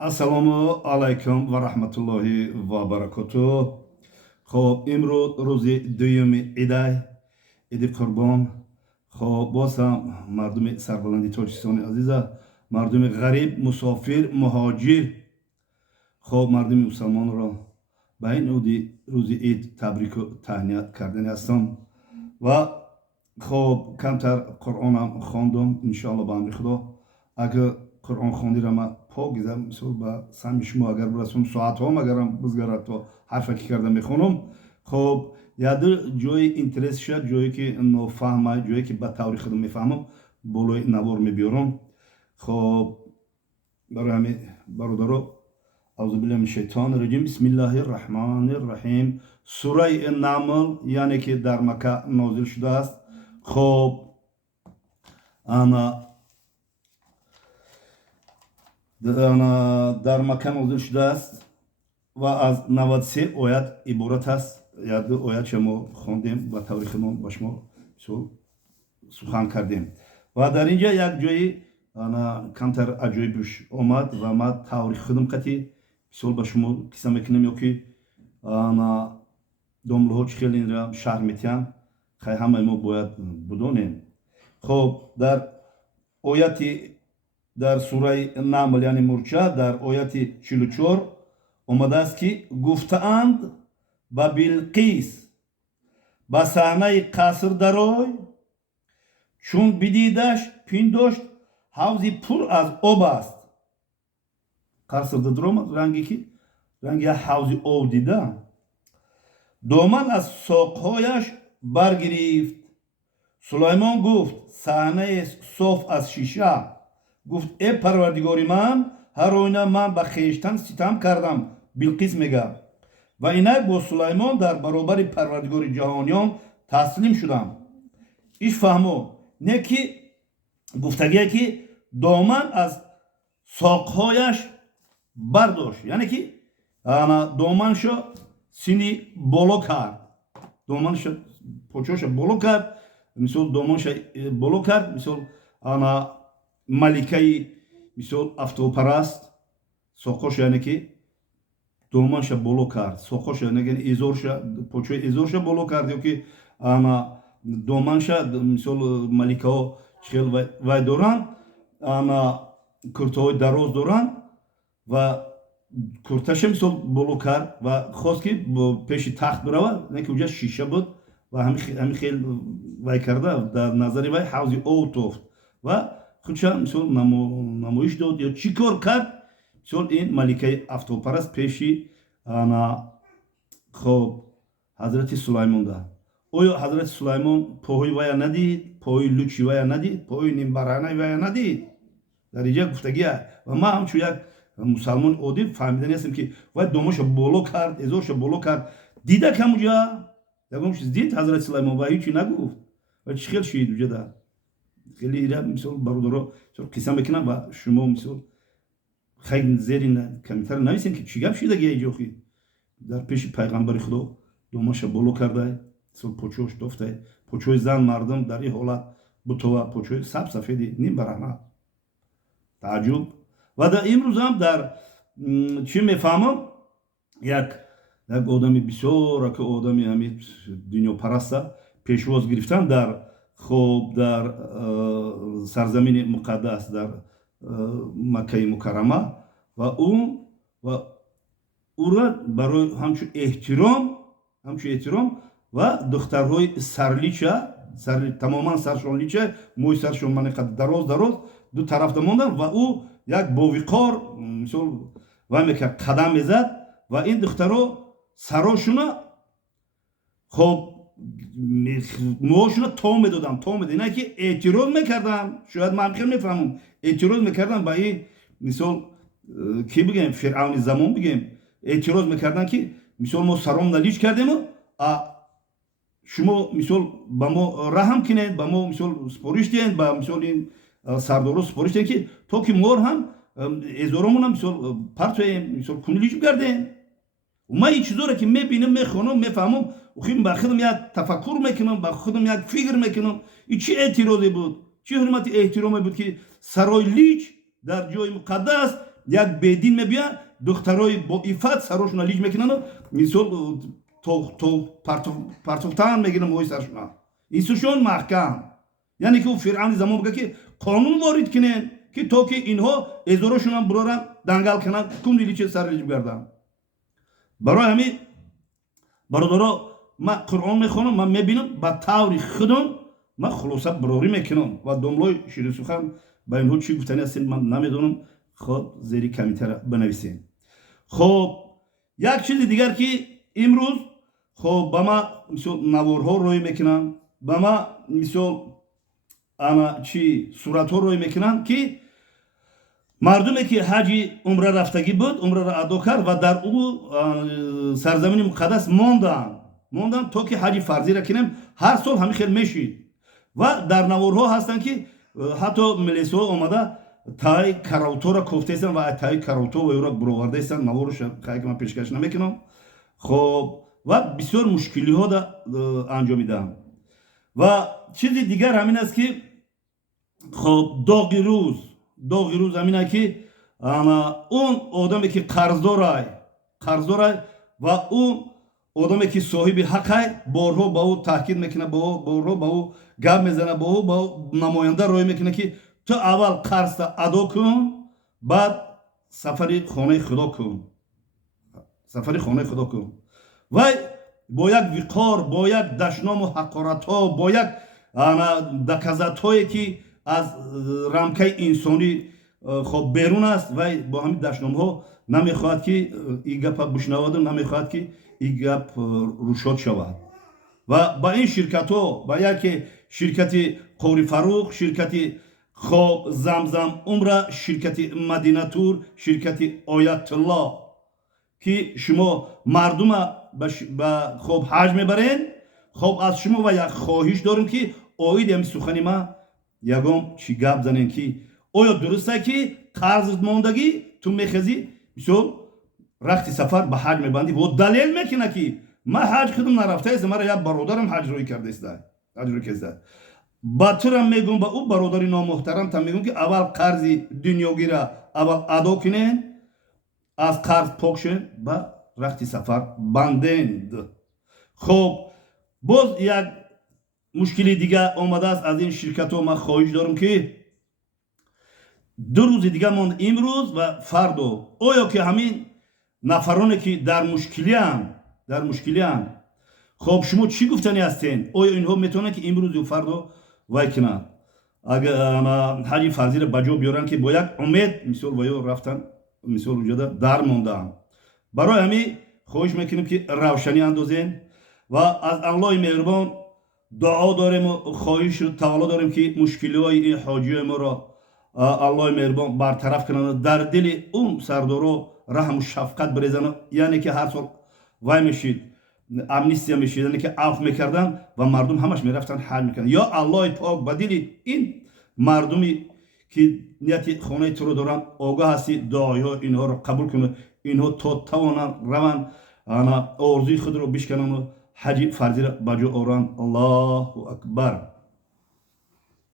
Ассалому алайкум ва раҳматуллоҳи ва баракатуҳ. Хоб имрӯз рӯзи дуюми идай, иди қурбон. Хоб боз ҳам мардуми сарбаланди Тоҷикистони азиза, мардуми ғариб, мусофир, муҳоҷир, хоб мардуми мусалмонро ба ин рӯзи ид табрику таҳният кардани ҳастам. Ва хоб камтар қуръонам хондум, иншоалло ба амри Худо. Агар қуръон хондира ма пок гизам мисол ба сами шумо агар бирасум соатҳом агарам бизгарад то ҳарфе ки карда мехонам. Хоб яду ҷои интересиша, ҷое ки нофаҳма, ҷое ки ба таври худам мефаҳмам, болои навор мебиёрам. Хоб барои ҳамин бародаро аъузубилляҳи мин шайтони раҷим, бисмиллаҳи раҳмони раҳим. Сураи Намл, яъне ки дар Макка нозил шудааст. Хоб дар Макка нозил шудааст ва аз 93 оят иборат аст. Яду оятша мо хондем ба таври худам ба шумо сухан кардем. Ва дар инҷа як ҷои камтар аҷоибуш омад ва ма таври худам қати мисол ба шумо қисса мекунем, ё ки домлаҳо чӣ хел инра шаҳр метиҳанд, хай ҳамаи мо бояд бидонем. Хоб дар ояти дар сураи Намл яъне мурча дар ояти 44 омадааст ки гуфтаанд ба Билқис ба саҳнаи қаср дарой, чун бидидаш пиндошт ҳавзи пур аз об аст. қаср дидромад ранге ки ранги ҳавзи об дида. Доман аз соқҳояш баргирифт. Сулаймон гуфт саҳнаест соф аз шиша. Гуфт э парвардигори ман, ҳар оина ман ба хештан ситам кардам. Билқис мега ва инак бо Сулаймон дар баробари парвардигори ҷаҳониён таслим шудам. иш фаҳмо не ки гуфтагие ки доман аз соқҳояш бардошт, яъне ки доманшо сини боло кард, доманшо почоша боло кард, мисол доманша боло кард, мисол маликаи мисол автопараст, соқҳоша яъне ки доманша боло кард, соқҳоша яъне изорша, почои изорша боло кард, ё ки доманша мисол маликаҳо чихел вай доранд, куртаҳои дароз доранд ва курташа мисол боло кард ва хост ки пеши тахт биравад, не ки уҷа шиша буд ва ҳамин хел вай карда дар назари вай ҳавзи ов тофт ва худша мисол намоиш дод ё чӣ кор кард. Мисол ин маликаи автопараст пеши хоб ҳазрати Сулаймон да. Оё ҳазрати Сулаймон поҳои вая надид, поҳои лучи вая надид, поҳои нимбаранаи вая надид? Дар инҷа гуфтагия ва ман ҳамчун як мусалмони одил фаҳмидани ҳастем ки вай домоша боло кард, эзорша боло кард. Дида камуҷа ягон чиз дид ҳазрати Сулаймон ва ҳеҷ чӣ нагуфт. Ва чӣ хел шуид уҷа да? Хеле ира мисол бародаро қисса мекунам ва шумо мисол хеле зери камтар нависем ки чӣ гап шидагия иҷо ки дар пеши пайғамбари Худо домоша боло кардай, мисол почош дофтай, почои зан мардум дар ин ҳолат бутова, почои сабсафеди нимбарана. Тааҷҷуб. Ва дар имрӯз ҳам дар чӣ мефаҳмам, як одами бисёр ака одами ҳамин дунёпараста пешвоз гирифтан дар хоб дар сарзамини муқаддас дар Маккаи Мукаррама ва ура барои ҳамчун эҳтиром ва духтарҳои сарлича, тамоман саршон лича, мӯи саршон маниқа дароз ду тарафда мондан ва ӯ як бовиқор мисол вай мекард, қадам мезад ва ин духтарҳо сарошуна хоб муошуна то медоданд, ина ки эътироз мекарданд. Шояд ман хел мефаҳмам, эътироз мекарданд ба ин мисол ки бигем фиръавни замон бигем, эътироз мекарданд ки мисол мо саромна лич кардему, шумо мисол ба мо раҳм кинед, ба мо мисол супориш диҳед, ба мисол ин сардоро супориш диҳед ки то ки мор ҳам эзоромонам мисол партоем, мисол кунилиш бигардем. Ман ин чизоре ки мебинам, мехонам, мефаҳмам, ба худам як тафаккур мекунам, ба худам як фикр мекунам. Ин чӣ эътирозе буд, чӣ ҳурмати эҳтироме буд ки сарои лич дар ҷои муқаддас як бедин мебия духтарои бо ифат сарошуна лиж мекунанд мисол партуфтан мегиранд моҳи саршуна инсушон маҳкам яъне ки ӯ фиръавни замон буга ки қонун ворид кунен ки то ки инҳо эзорошунам буроранд дангал кунанд кумди личи сари лич гарданд барои ҳамин бародаро ман қуръон мехонам ман мебинам ба таври худам ман хулоса бурорӣ мекунам ва домлои ширисухан ба инҳо чӣ гуфтани ҳастем ман намедонам хоб зери комментара бинависем хоб як чизи дигар ки имрӯз хоб ба ма мисол наворҳо рӯй мекунанд ба ма мисол ана чи суратҳо рӯй мекунанд ки мардуме ки ҳаҷи умра рафтагӣ буд умраро адо кард ва дар ӯ сарзамини муқаддас монданд то ки ҳаҷи фарзира кунем ҳар сол ҳамин хел мешид ва дар наворҳо ҳастанд ки ҳатто милисҳо омада таи каравтора кофтаистанд ва таи каравто ва ёро буровардаистанд навору хайки ман пешкаш намекунам хоб ва бисёр мушкилиҳо анҷом медиҳанд ва чизи дигар ҳамин аст ки хоб доғи рӯз ҳамин аст ки он одаме ки қарздорай ва он одаме ки соҳиби ҳақай борҳо ба ӯ таъкид мекунад борҳо ба ӯ гап мезанад ба ӯ намоянда рӯй мекунад ки ту аввал қарзта адо кун баъд сафари хонаи худо кун вай бо як виқор бо як дашному ҳақоратҳо бо як доказатҳое ки аз рамкаи инсонӣ хоб берун аст вай бо ҳамин дашномҳо намехоҳад ки ин гапа бушнаваду намехоҳад ки ин гап рӯшод шавад ва ба ин ширкатҳо ба яке ширкати қори фарух ширкати хоб замзам умра ширкати мадинатур ширкати оятулло ки шумо мардума ба хоб ҳаҷ мебарен хоб аз шумо ва як хоҳиш дорем ки оиди ҳамин сухани ман ягон чӣ гап занем ки оё дурустае ки қарзит мондагӣ ту мехезӣ мисол рафти сафар ба ҳаҷ мебандӣ во далел мекуна ки ман ҳаҷ худам нарафтаистам мара як бародарам ҳаҷрӯӣ кардааст ба турам мегӯм ба ӯ бародари номуҳтарамтам мегӯм ки аввал қарзи дунёгира аввал адо кунен аз қарз пок шуен ба рафти сафар бандед хоб боз як мушкили дигар омадааст аз ин ширкатҳо ман хоҳиш дорам ки ду рӯзи дигар монд имрӯз ва фардо оё ки ҳамин нафароне ки дар мушкилианд хоб шумо чӣ гуфтанӣ ҳастен оё инҳо метавонанд ки имрӯзу фардо вай кунанд агар ҳаҷи фарзира ба ҷо биёранд ки бо як умед мисол ва ё рафтан мисол уҷода дар мондаанд барои ҳамин хоҳиш мекунем ки равшанӣ андозем ва аз аллоҳи меҳрубон дуо дорему хоҳишу тавалло дорем ки мушкилиҳои ин ҳоҷиҳои моро аллоҳи меҳрубон бартараф кунанд дар дили он сардоро раҳму шафқат бирезанд яъне ки ҳар сол вай мешид амнистия мешид яъне ки аф мекардан ва мардум ҳамаш мерафтанд ҳаҷ мекарданд ё аллоҳи пок ба дили ин мардуми ки нияти хонаи туро доранд огоҳ ҳастӣ дуоиҳо инҳоро қабул кунад инҳо то тавонанд раванд орзуи худро бишкананд ҳаҷи фарзира ба ҷо оранд аллоҳу акбар.